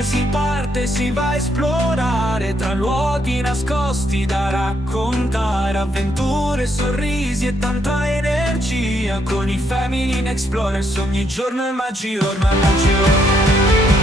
compagnia si parte, si va a esplorare tra luoghi nascosti da raccontare, avventure, sorrisi e tanta energia. Con i Family in Explorers ogni giorno è magia, ormai è magia.